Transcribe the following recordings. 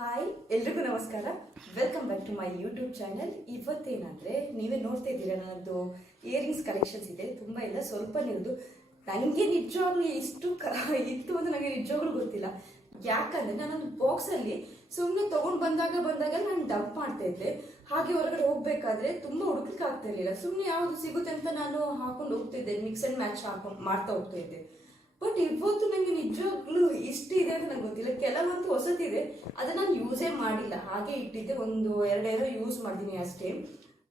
Hi ಎಲ್ರಿಗೂ ನಮಸ್ಕಾರ. Welcome back to my YouTube channel. ಇವತ್ತೇನಂದರೆ ನೀವೇ ನೋಡ್ತಾ ಇದ್ದೀರಾ, ನನ್ನದು ಇಯರಿಂಗ್ಸ್ ಕಲೆಕ್ಷನ್ಸ್ ಇದೆ. ತುಂಬ ಇಲ್ಲ, ಸ್ವಲ್ಪ ಇರೋದು. ನನಗೆ ನಿಜವಾಗ್ಲೂ ಇತ್ತು ಅಂತ ನನಗೆ ನಿಜವಾಗ್ಲೂ ಗೊತ್ತಿಲ್ಲ. ಯಾಕಂದರೆ ನಾನೊಂದು ಬಾಕ್ಸಲ್ಲಿ ಸುಮ್ಮನೆ ತೊಗೊಂಡು ಬಂದಾಗ ನಾನು ಡಂಪ್ ಮಾಡ್ತಾ ಇದ್ದೆ. ಹಾಗೆ ಹೊರಗಡೆ ಹೋಗ್ಬೇಕಾದ್ರೆ ತುಂಬ ಹುಡುಕ್ಲಿಕ್ಕೆ ಆಗ್ತಾ ಇರಲಿಲ್ಲ. ಸುಮ್ಮನೆ ಯಾವುದು ಸಿಗುತ್ತೆ ಅಂತ ನಾನು ಹಾಕೊಂಡು ಹೋಗ್ತಿದ್ದೆ, ಮಿಕ್ಸ್ ಆ್ಯಂಡ್ ಮ್ಯಾಚ್ ಮಾಡ್ತಾ ಹೋಗ್ತಾ ಇದ್ದೆ. ಬಟ್ ಇವತ್ತು ನನಗೆ ನಿಜವಾಗ್ಲೂ ಇಷ್ಟ ಇದೆ ಅಂತ ನಂಗೆ ಗೊತ್ತಿಲ್ಲ. ಕೆಲವೊಂದು ಹೊಸದಿದೆ, ಅದನ್ನ ನಾನು ಯೂಸೇ ಮಾಡಿಲ್ಲ, ಹಾಗೆ ಇಟ್ಟಿದ್ದೆ. ಒಂದು ಎರಡೇನೋ ಯೂಸ್ ಮಾಡಿದ್ದೀನಿ ಅಷ್ಟೇ.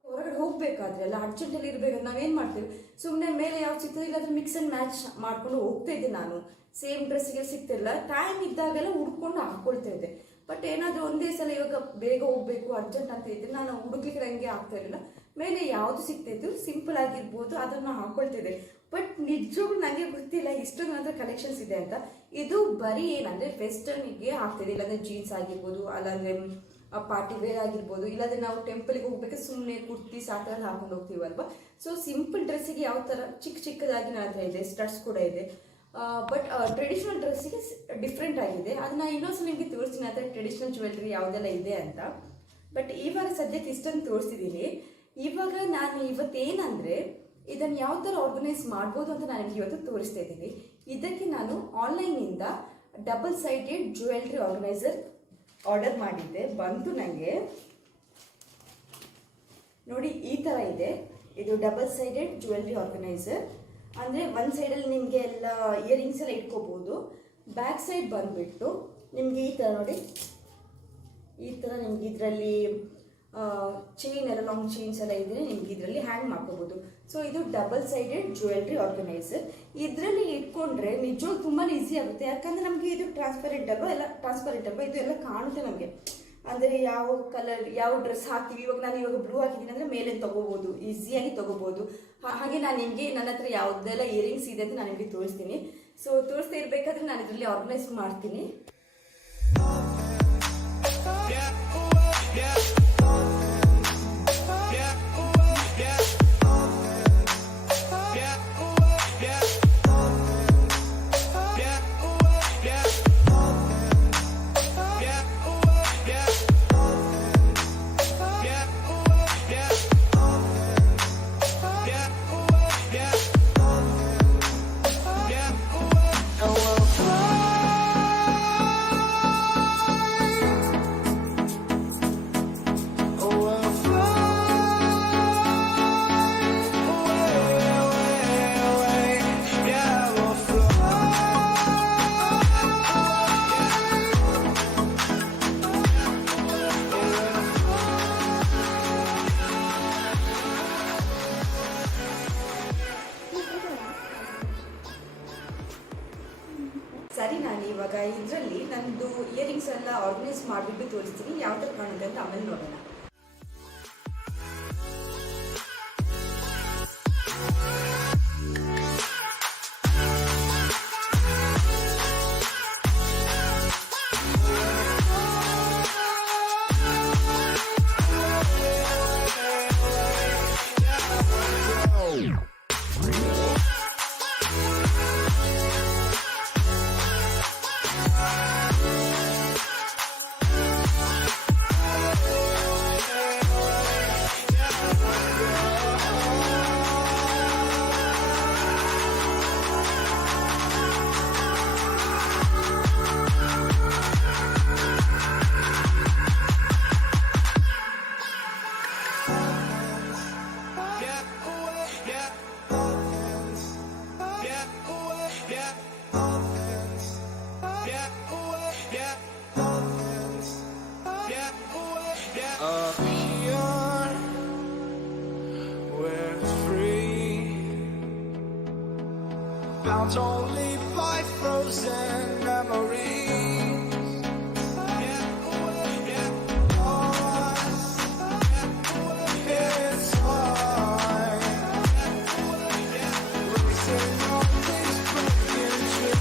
ಹೊರಗಡೆ ಹೋಗ್ಬೇಕಾದ್ರೆ ಅಲ್ಲ, ಅರ್ಜೆಂಟಲ್ಲಿ ಇರಬೇಕಾದ್ರೆ ನಾವೇನು ಮಾಡ್ತೇವೆ, ಸುಮ್ಮನೆ ಮೇಲೆ ಯಾವ್ದು ಸಿಗ್ತದೆ ಇಲ್ಲಾಂದ್ರೆ ಮಿಕ್ಸ್ ಆ್ಯಂಡ್ ಮ್ಯಾಚ್ ಮಾಡ್ಕೊಂಡು ಹೋಗ್ತಾ ಇದ್ದೆ. ನಾನು ಸೇಮ್ ಡ್ರೆಸ್ಸಿಗೆ ಸಿಗ್ತಿಲ್ಲ, ಟೈಮ್ ಇದ್ದಾಗೆಲ್ಲ ಹುಡ್ಕೊಂಡು ಹಾಕೊಳ್ತಾ ಇದ್ದೆ. ಬಟ್ ಏನಾದರೂ ಒಂದೇ ಸಲ ಇವಾಗ ಬೇಗ ಹೋಗ್ಬೇಕು ಅರ್ಜೆಂಟ್ ಅಂತ ಇದ್ದರೆ ನಾನು ಹುಡುಕ್ಲಿಕ್ಕೆ ನನಗೆ ಆಗ್ತಾ ಇರಲಿಲ್ಲ. ಮೇಲೆ ಯಾವುದು ಸಿಗ್ತಾಯಿತ್ತು ಸಿಂಪಲ್ ಆಗಿರ್ಬೋದು, ಅದನ್ನು ಹಾಕೊಳ್ತಿದ್ದೆ. ಬಟ್ ನಿಜವಾಗ್ಲೂ ನನಗೆ ಗೊತ್ತಿಲ್ಲ ಇಷ್ಟೊಂದು ನನ್ನ ಕಲೆಕ್ಷನ್ಸ್ ಇದೆ ಅಂತ. ಇದು ಬರೀ ಏನಂದರೆ ವೆಸ್ಟರ್ನಿಗೆ ಆಗ್ತಿದೆ, ಇಲ್ಲಾಂದರೆ ಜೀನ್ಸ್ ಆಗಿರ್ಬೋದು, ಅಲ್ಲಾಂದರೆ ಪಾರ್ಟಿ ವೇರ್ ಆಗಿರ್ಬೋದು, ಇಲ್ಲಾಂದರೆ ನಾವು ಟೆಂಪಲ್ಗೆ ಹೋಗ್ಬೇಕು ಸುಮ್ಮನೆ ಕುರ್ತಿ ಸಾಕಲ್ಲಿ ಹಾಕೊಂಡು ಹೋಗ್ತೀವಲ್ವ. ಸೊ ಸಿಂಪಲ್ ಡ್ರೆಸ್ಸಿಗೆ ಯಾವ ಥರ ಚಿಕ್ಕದಾಗಿ ನನ್ನ ಹತ್ರ ಇದೆ, ಸ್ಟಡ್ಸ್ ಕೂಡ ಇದೆ. ಬಟ್ ಟ್ರೆಡಿಷ್ನಲ್ ಡ್ರೆಸ್ಸಿಗೆ ಡಿಫ್ರೆಂಟ್ ಆಗಿದೆ. ಅದನ್ನ ಇನ್ನೊಂದ್ಸಲ ನಿಮಗೆ ತೋರಿಸ್ತೀನಿ, ಆ ಥರ ಟ್ರೆಡಿಷ್ನಲ್ ಜ್ಯುವೆಲ್ರಿ ಯಾವುದೆಲ್ಲ ಇದೆ ಅಂತ. ಬಟ್ ಇವಾಗ ಸದ್ಯಕ್ಕೆ ಇಷ್ಟೊಂದು ತೋರಿಸಿದ್ದೀನಿ. ಇವಾಗ ನಾನು ಇವತ್ತೇನಂದರೆ ಇದನ್ನು ಯಾವ ಥರ ಆರ್ಗನೈಸ್ ಮಾಡ್ಬೋದು ಅಂತ ನಾನು ಇವತ್ತು ತೋರಿಸ್ತಾ ಇದ್ದೀನಿ. ಇದಕ್ಕೆ ನಾನು ಆನ್ಲೈನಿಂದ double sided jewellery organiser order ಮಾಡಿದ್ದೆ. ಬಂತು ನನಗೆ, ನೋಡಿ ಈ ಥರ ಇದೆ. ಇದು ಡಬಲ್ ಸೈಡೆಡ್ ಜ್ಯುವೆಲ್ರಿ ಆರ್ಗನೈಸರ್. ಅಂದರೆ ಒಂದು ಸೈಡಲ್ಲಿ ನಿಮಗೆ ಎಲ್ಲ ಇಯರಿಂಗ್ಸ್ ಎಲ್ಲ ಇಟ್ಕೋಬೋದು. ಬ್ಯಾಕ್ ಸೈಡ್ ಬಂದುಬಿಟ್ಟು ನಿಮಗೆ ಈ ಥರ ನೋಡಿ, ಈ ಥರ ನಿಮ್ಗೆ ಇದರಲ್ಲಿ ಚೈನ್ ಎಲ್ಲ ಲಾಂಗ್ ಚೈನ್ಸ್ ಎಲ್ಲ ಇದ್ರೆ ನಿಮ್ಗೆ ಇದರಲ್ಲಿ ಹ್ಯಾಂಗ್ ಮಾಡ್ಕೋಬೋದು. ಸೊ ಇದು ಡಬಲ್ ಸೈಡೆಡ್ ಜ್ಯುವೆಲ್ರಿ ಆರ್ಗನೈಸರ್. ಇದರಲ್ಲಿ ಇಟ್ಕೊಂಡ್ರೆ ನಿಜವಾಗ್ಲೂ ತುಂಬಾ ಈಸಿ ಆಗುತ್ತೆ. ಯಾಕಂದರೆ ನಮಗೆ ಇದು ಟ್ರಾನ್ಸ್ಪರೆಂಟ್ ಅಲ್ವಾ, ಇದು ಎಲ್ಲ ಕಾಣುತ್ತೆ ನಮಗೆ. ಅಂದರೆ ಯಾವ ಕಲರ್ ಯಾವ ಡ್ರೆಸ್ ಹಾಕ್ತೀವಿ, ನಾನು ಇವಾಗ ಬ್ಲೂ ಹಾಕಿದ್ದೀನಿ ಅಂದರೆ ಮೇಲೆ ತೊಗೋಬೋದು, ಈಸಿಯಾಗಿ ತೊಗೋಬೋದು. ಹಾಗೆ ನಾನು ನಿಮಗೆ ನನ್ನ ಹತ್ರ ಯಾವುದೆಲ್ಲ ಇಯರಿಂಗ್ಸ್ ಇದೆ ಅಂತ ನಾನು ನಿಮಗೆ ತೋರಿಸ್ತೀನಿ. ಸೊ ತೋರಿಸ್ತಾ ಇರಬೇಕಾದ್ರೆ ನಾನು ಇದರಲ್ಲಿ ಆರ್ಗನೈಸ್ ಮಾಡ್ತೀನಿ. ಸರಿ, ನಾನು ಇವಾಗ ಇದರಲ್ಲಿ ನನ್ನದು ಇಯರಿಂಗ್ಸ್ ಎಲ್ಲ ಆರ್ಗನೈಸ್ ಮಾಡಿಬಿಟ್ಟು ತೋರಿಸ್ತೀನಿ, ಯಾವ ಥರ ಕಾಣುತ್ತೆ ಅಂತ ಆಮೇಲೆ ನೋಡೋಣ. Here we're free, bound only by frozen memories. It's hard racing on these broken dreams.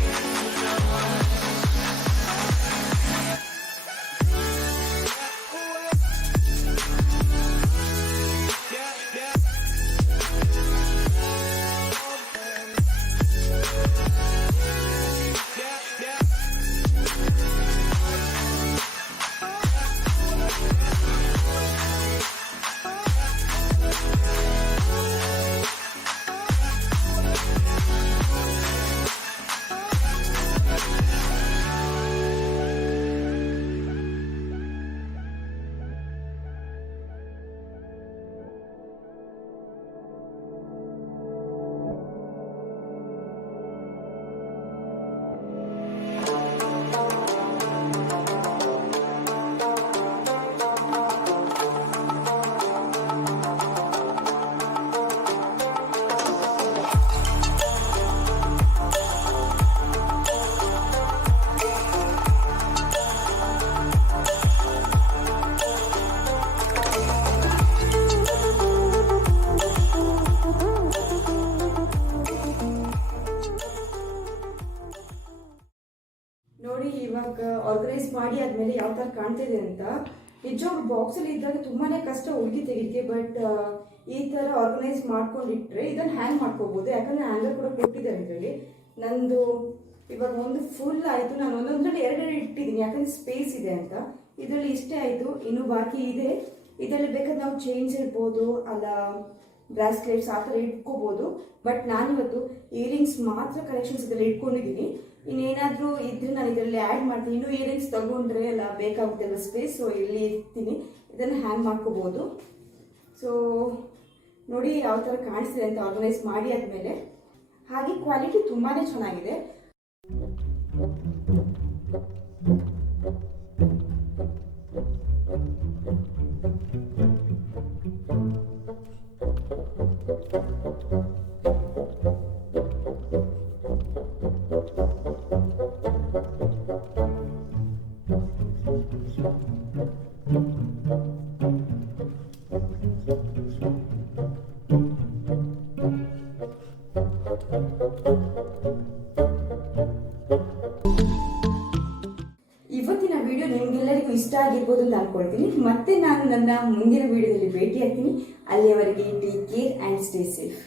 ಆದಮೇಲೆ ಯಾವ ಥರ ಕಾಣ್ತಿದೆ ಅಂತ. ನಿಜವಾಗ್ಲೂ ಬಾಕ್ಸಲ್ಲಿ ಇದ್ದಾಗ ತುಂಬಾ ಕಷ್ಟ ಹುಡುಗಿ ತೆಗಿಲಿಕ್ಕೆ. ಬಟ್ ಈ ಥರ ಆರ್ಗನೈಸ್ ಮಾಡ್ಕೊಂಡಿಟ್ರೆ ಇದನ್ನು ಹ್ಯಾಂಗ್ ಮಾಡ್ಕೋಬೋದು. ಯಾಕಂದರೆ ಹ್ಯಾಂಗರ್ ಕೂಡ ಕೊಟ್ಟಿದ್ದಾರೆ ಇದರಲ್ಲಿ. ನಂದು ಇವಾಗ ಒಂದು ಫುಲ್ ಆಯಿತು. ನಾನು ಒಂದೊಂದರಲ್ಲಿ ಎರಡೆರಡು ಇಟ್ಟಿದ್ದೀನಿ ಯಾಕಂದರೆ ಸ್ಪೇಸ್ ಇದೆ ಅಂತ. ಇದರಲ್ಲಿ ಇಷ್ಟೇ ಆಯಿತು, ಇನ್ನೂ ಬಾಕಿ ಇದೆ. ಇದರಲ್ಲಿ ಬೇಕಾದ್ರೆ ನಾವು ಚೈನ್ಸ್ ಇಡ್ಬೋದು, ಅಲ್ಲ ಬ್ರಾಸ್ಲೆಟ್ಸ್ ಆ ಥರ ಇಟ್ಕೋಬೋದು. ಬಟ್ ನಾನಿವತ್ತು ಇಯರಿಂಗ್ಸ್ ಮಾತ್ರ ಕಲೆಕ್ಷನ್ಸ್ ಇದರಲ್ಲಿ ಇಟ್ಕೊಂಡಿದ್ದೀನಿ. ಇನ್ನೇನಾದರೂ ಇದ್ರೆ ನಾನು ಇದರಲ್ಲಿ ಆ್ಯಡ್ ಮಾಡ್ತೀನಿ. ಇನ್ನೂ ಇಯರಿಂಗ್ಸ್ ತಗೊಂಡ್ರೆ ಎಲ್ಲ ಬೇಕಾಗುತ್ತಲ್ಲ ಸ್ಪೇಸ್, ಸೊ ಇಲ್ಲಿ ಇರ್ತೀನಿ. ಇದನ್ನು ಹ್ಯಾಂಗ್ ಮಾಡ್ಕೋಬೋದು. ಸೊ ನೋಡಿ ಯಾವ ಥರ ಕಾಣಿಸ್ತಿದೆ ಅಂತ ಆರ್ಗನೈಸ್ ಮಾಡಿ ಆದಮೇಲೆ. ಹಾಗೆ ಕ್ವಾಲಿಟಿ ತುಂಬಾ ಚೆನ್ನಾಗಿದೆ. ಇವತ್ತಿನ ವಿಡಿಯೋ ನಿಮ್ಗೆಲ್ಲರಿಗೂ ಇಷ್ಟ ಆಗಿರ್ಬೋದು ಅಂತ ಅನ್ಕೊಳ್ತೀನಿ. ಮತ್ತೆ ನಾನು ನನ್ನ ಮುಂದಿನ ವಿಡಿಯೋದಲ್ಲಿ ಭೇಟಿ ಆಗ್ತೀನಿ. ಅಲ್ಲಿಯವರೆಗೆ take care and stay safe.